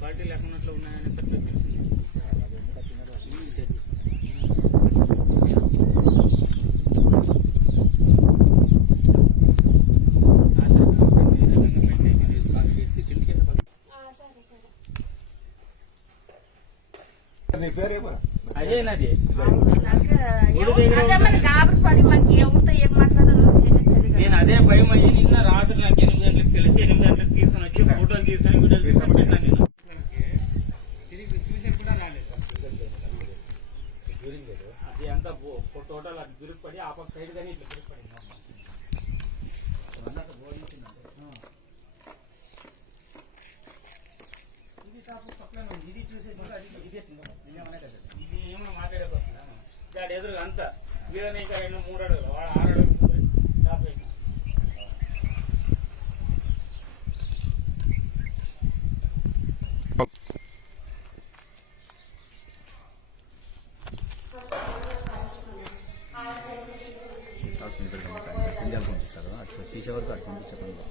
Quality లేకున్నట్లు ఉన్నాయని తెలిసింది. అదేనది నేను అదే భయం అయ్యి నిన్న రాత్రి నాకు 8 గంటలకు తెలిసి 8 గంటలకు తీసుకొని వచ్చి ఫోటోలు తీసుకొని వీడియోలు తీసుకొని పెట్టాను. నేను తిరిగి చూసే కూడా రాలేదు. అది అంతా టోటల్ అది గిరిపడి ఆ పక్క సైడ్ కానీ ఇట్లా గిరిపడింది. ఇది చూసే ఇది ఏమో మాట్లాడేది వస్తుందా దాని ఎదురు అంతా వీళ్ళని ఇంకా 2-3 అడుగులు 6 అడుగులు టాప్ అయినా పంపిస్తారు. అట్లా తీసే వరకు అటు పంపించకుండా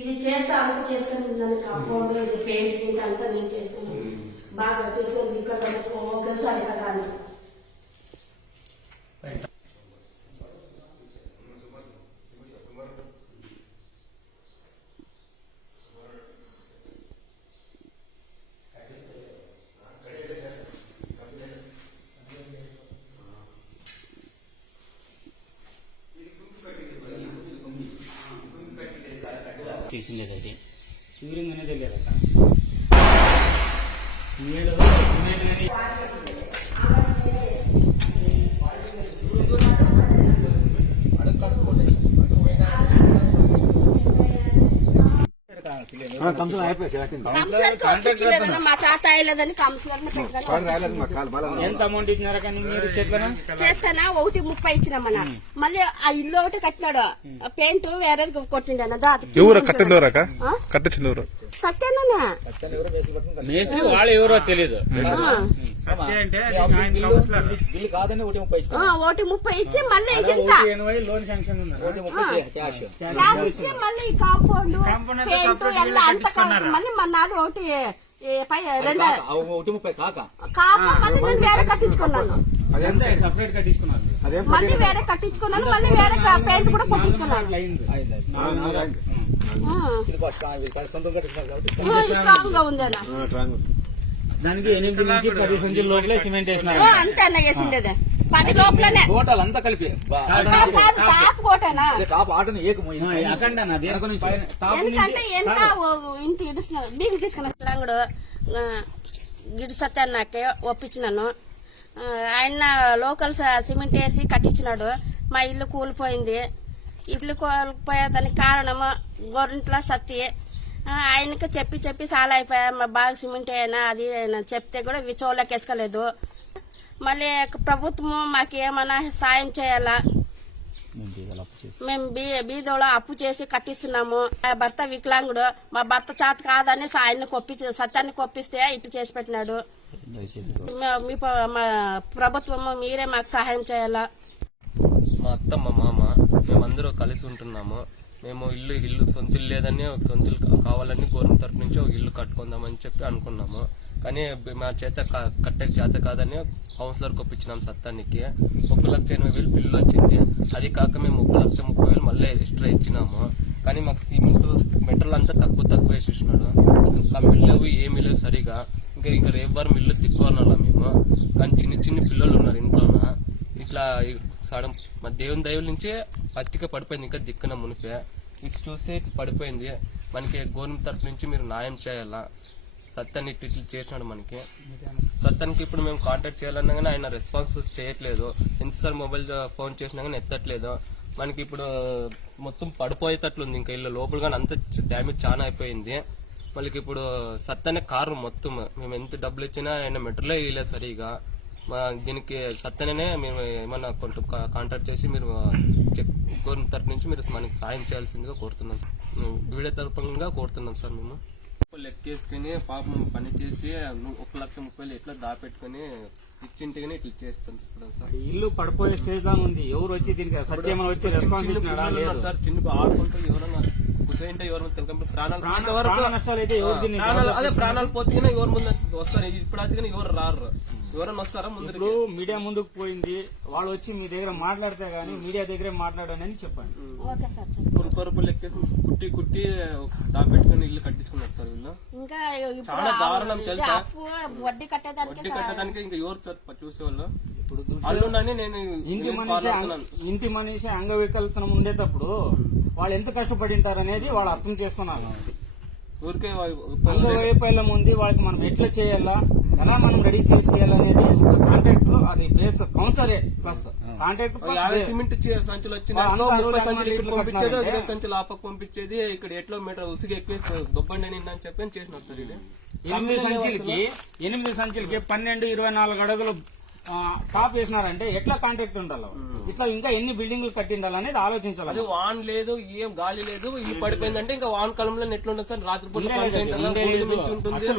ఇది చేత అంత చేసుకుని నన్ను కాంపౌండ్ ఇది పెయింటింగ్ అంతా నేను చేసాను. బాగా చేసుకుని ఇక్కడ ఒకేసారి కదా అని తీసిండేది. అది యూరింగ్ అనేది లేదు. మా తాత అయ్యలేదని ఎంత అమౌంట్ ఇచ్చినారా కానీ మీరు చేస్తానా 1.30 ఇచ్చినామన్నా. మళ్ళీ ఆ ఇల్లు ఒకటి కట్టినాడు, పెయింట్ వేరే కొట్టిండు అన్న. సత్యనా మేస్త్రి వాళ్ళు ఎవరో తెలీదు. 1.30 ఇచ్చి మళ్ళీ లోన్ శాంక్షన్ క్యాష్ ఇచ్చి మళ్ళీ కాంపౌండ్ పెయింట్ ఎలా అంత మళ్ళీ నాది 1.30 కాక మళ్ళీ నేను వేరే కట్టించుకున్నాను. సపరేట్ కట్టించుకున్నాను. మళ్ళీ వేరే కట్టించుకున్నాను. మళ్ళీ వేరే పెయింట్ కూడా కొట్టించుకున్నాను. స్ట్రాంగ్ గా ఉంది అన్న. దానికి 8 నుంచి 10 సంచుల లోపలే సిమెంట్ వేసినారు. అంతే అన్న వేసిండేది 10 లోపలనే టోటల్ అంతా కలిపి టాప్ కోటనా ఎందుకంటే ఎంత ఇంత ఇడుస్తున్నా బీగలు తీసుకున్నా. రంగుడు గిడి సత్యాన్నకే ఒప్పించినాను. ఆయన లోకల్ సిమెంట్ వేసి కట్టించినాడు. మా ఇల్లు కూలిపోయింది. ఇల్లు కూలిపోయేదానికి కారణము గవర్నమెంట్లో సత్తి. ఆయనకి చెప్పి చాలా అయిపోయా. మా బాగా సిమెంట్ అయినా అది చెప్తే కూడా విచోళ్ళకి వేసుకోలేదు. మళ్ళీ ప్రభుత్వము మాకు ఏమైనా సాయం చేయాలా? మేము బీదోళ అప్పు చేసి కట్టిస్తున్నాము. మా భర్త వికలాంగుడు. మా భర్త చేత కాదని ఆయన్ని సత్యాన్ని కొప్పిస్తే ఇటు చేసి పెట్టినాడు. మీ ప్రభుత్వము మీరే మాకు సహాయం చేయాలా? మా అత్త మా మామ మేమందరూ కలిసి ఉంటున్నాము. మేము ఇల్లు సొంత ఇల్లు లేదని సొంత ఇల్లు కావాలని గవర్నమెంట్ తరఫు నుంచి ఒక ఇల్లు కట్టుకుందామని చెప్పి అనుకున్నాము. కానీ మా చేత కట్టే చేత కాదని కౌన్సిలర్కి ఒప్పించినాం. సత్తానికి 1,80,000 బిల్లు వచ్చింది. అది కాక మేము 1,30,000 మళ్ళీ ఎక్స్ట్రా ఇచ్చినాము. కానీ మాకు సిమెంట్ మెటీరియల్ అంతా తక్కువ వేసి ఇచ్చినాడు. అసలు కమ్మిలు లేవు, ఏమీ లేవు సరిగా. ఇంకా రేపు ఇల్లు తిక్కున్నాం మేము. కానీ చిన్న పిల్లలు ఉన్నారు ఇంట్లోన. ఇట్లా సడన్ మా దేవుని దైవం నుంచే పత్తిక పడిపోయింది. ఇంకా దిక్కున మునిపే ఇటు చూస్తే పడిపోయింది. మనకి గవర్నమెంట్ తరఫు నుంచి మీరు న్యాయం చేయాలా? సత్యాన్ని ఇట్లు చేసినాడు మనకి. సత్యానికి ఇప్పుడు మేము కాంటాక్ట్ చేయాలన్నా కానీ ఆయన రెస్పాన్స్ చేయట్లేదు. ఎన్నిసార్లు మొబైల్ ఫోన్ చేసినా కానీ ఎత్తట్లేదు. మనకి ఇప్పుడు మొత్తం పడిపోయేటట్లుంది. ఇంకా ఇల్లు లోపల కానీ అంత డ్యామేజ్ చాలా అయిపోయింది. మళ్ళీ ఇప్పుడు సత్యాన్ని కారు మొత్తం మేము ఎంత డబ్బులు ఇచ్చినా ఆయన మెట్రోలో వేయలేదు సరిగా. దీనికి సత్యనే మేము ఏమన్నా కొంచెం కాంటాక్ట్ చేసి మీరు గవర్నమెంట్ తరఫు నుంచి మీరు మనకి సాయం చేయాల్సిందిగా కోరుతున్నాం. వీడియో తరఫుగా కోరుతున్నాం సార్. మేము లెక్కేసుకుని పాపం పని చేసి 1,30,000 ఎట్లా దాపెట్టుకుని ఇచ్చింటిగానే ఇట్లా చేస్తుంటారు సార్. ఇల్లు పడిపోయే స్టేజ్ లో ఉంది. ఎవరు వచ్చి దీనికి సత్యమని వచ్చి రెస్పాన్స్ ఇచ్చినాడా లేదు. సార్ చిన్న ఆడుకుంటూ ఎవరన్నా కుసేంటే ఎవరు తెలుగు ప్రాణాలు ప్రాణ నష్టాలు అయితే ఎవరు దీన్ని అదే ప్రాణాలు పోతే ఎవరు ముందు వస్తారు. ఇప్పుడు అయితే ఎవరు రారు. ఎవరన్నా వస్తారా ముందు? ఇప్పుడు మీడియా ముందుకు పోయింది, వాళ్ళు వచ్చి మీ దగ్గర మాట్లాడితే గానీ మీడియా దగ్గరే మాట్లాడని చెప్పండి. Okay sir. పురుపు లెక్కేసి కుట్టి దాపెట్టుకుని ఇల్లు కట్టించుకున్నారు సార్ వీళ్ళు. ఇంకా చాలా దారుణం తెలుసా? అప్పు వడ్డీ కట్టేదానికి వడ్డీ కట్టడానికి ఇంకా ఎవరు చూసేవాళ్ళు? ఇప్పుడు అల్లుండని నేను ఇంటి మనిషి అంగవికల్పన ఉండేటప్పుడు వాళ్ళు ఎంత కష్టపడింటారు అనేది వాళ్ళు అర్థం చేసుకున్నారు. ఊరికే అంగవైఫల్యం ఉంది, వాళ్ళకి మనం ఎట్లా చేయాలా, ఎలా మనం రెడీ చేసేయాలనేది కాంట్రాక్ట్ అది బేస్ కౌంటరే ప్లస్ కాంట్రాక్ట్ 50 సిమెంట్ సంచులు వచ్చింది పంపించేది, 20 సంచులు ఆపకు పంపించేది. ఇక్కడ ఎట్లో మీటర్ ఉసిగి ఎక్కువ దొబ్బండి అని చెప్పి చేసినారు సార్. ఇది 8 సంచులకి 12-24 అడుగులు టాప్ వేసినారంటే ఎట్లా కాంట్రాక్ట్ ఉండాలి, ఇట్లా ఇంకా ఎన్ని బిల్డింగ్లు కట్టిండాలి అనేది ఆలోచించాలి. అది వాన్ లేదు, ఏం గాలి లేదు, ఈ పడిపోయిందంటే ఇంకా వాన్ కాలంలో ఎట్లుంటుంది సార్? రాత్రిపూట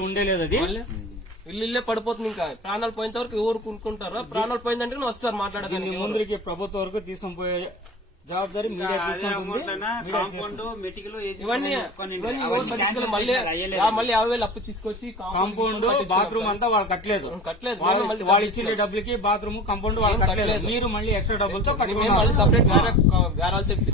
ఉండేలేదు అది. ఇల్లే పడిపోతుంది. ఇంకా ప్రాణాలు పోయినంత వరకు ఎవరు కొనుక్కుంటారో, ప్రాణాలు పోయిందంటే నువ్వు వస్తారు మాట్లాడడానికి. ముందరికి ప్రభుత్వం వరకు తీసుకొని పోయే జవాబారి మీడియా తీసుకుంటుంది. ఇవన్నీ మళ్ళీ 50,000 అప్పు తీసుకొచ్చి కాంపౌండ్ బాత్రూమ్ అంతా వాళ్ళు కట్టలేదు. వాళ్ళు ఇచ్చిన డబ్బులకి బాత్రూమ్ కాంపౌండ్ వాళ్ళు కట్టలేదు. మీరు మళ్ళీ ఎక్స్ట్రా డబ్బులతో మళ్ళీ సపరేట్ వేరే తెప్పి